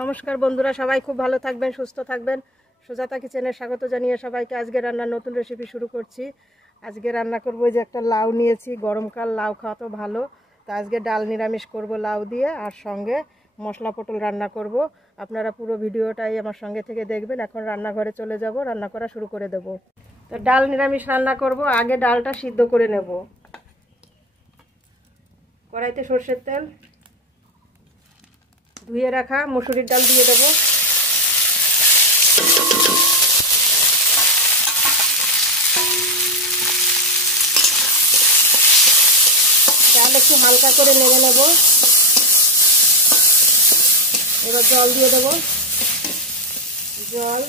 নমস্কার বন্ধুরা, সবাই খুব ভালো থাকবেন, সুস্থ থাকবেন। সুজাতা কিচেনে স্বাগত জানিয়ে সবাইকে আজকে রান্নার নতুন রেসিপি শুরু করছি। আজকে রান্না করব যে একটা লাউ নিয়েছি, গরমকাল লাউ খাওয়া তো ভালো। তো আজকে ডাল নিরামিষ করব লাউ দিয়ে, আর সঙ্গে মশলা পটল রান্না করব। আপনারা পুরো ভিডিওটাই আমার সঙ্গে থেকে দেখবেন। এখন রান্নাঘরে চলে যাব, রান্না করা শুরু করে দেব। তো ডাল নিরামিষ রান্না করব। আগে ডালটা সিদ্ধ করে নেব। কড়াইতে সরষের তেল, ধুয়ে রাখা মসুরির ডাল দিয়ে দেবো। ডাল একটু হালকা করে নেড়ে নেব। এবার জল দিয়ে দেবো। জল,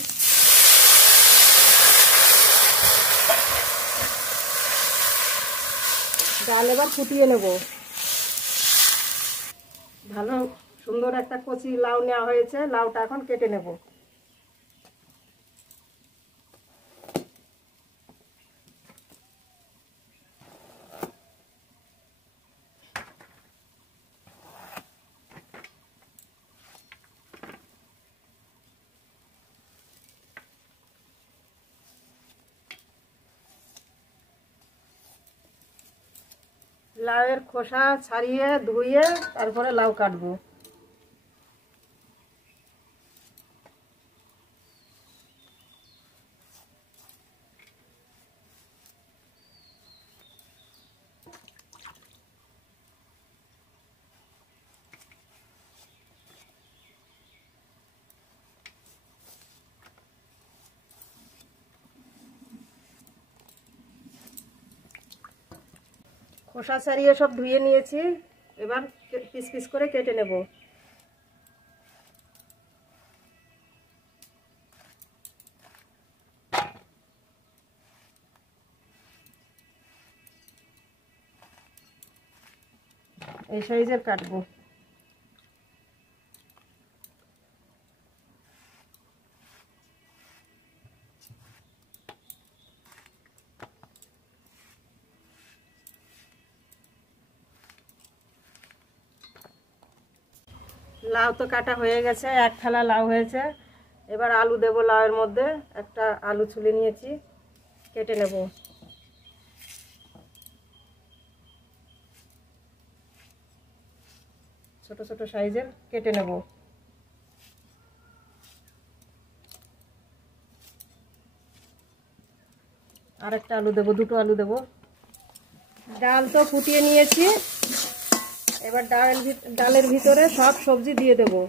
ডাল এবার ফুটিয়ে নেব। ভালো সুন্দর একটা কচি লাউ নেওয়া হয়েছে, লাউটা এখন কেটে নেব। লাউয়ের খোসা ছাড়িয়ে ধুয়ে তারপরে লাউ কাটবো। খোসা ছাড়িয়ে সব ধুয়ে নিয়েছি, এবার পিস পিস করে কেটে নেব। এই সাইজের কাটবো। লাউ তো কাটা হয়ে গেছে, এক থালা লাউ হয়েছে। এবার আলু দেবো লাউয়ের মধ্যে। একটা আলু ছুলে নিয়েছি, কেটে নেব। ছোট ছোট সাইজের কেটে নেব। আর একটা আলু দেবো, দুটো আলু দেবো। ডাল তো ফুটিয়ে নিয়েছি, এবার ডালের ভিতরে সব সবজি দিয়ে দেবো।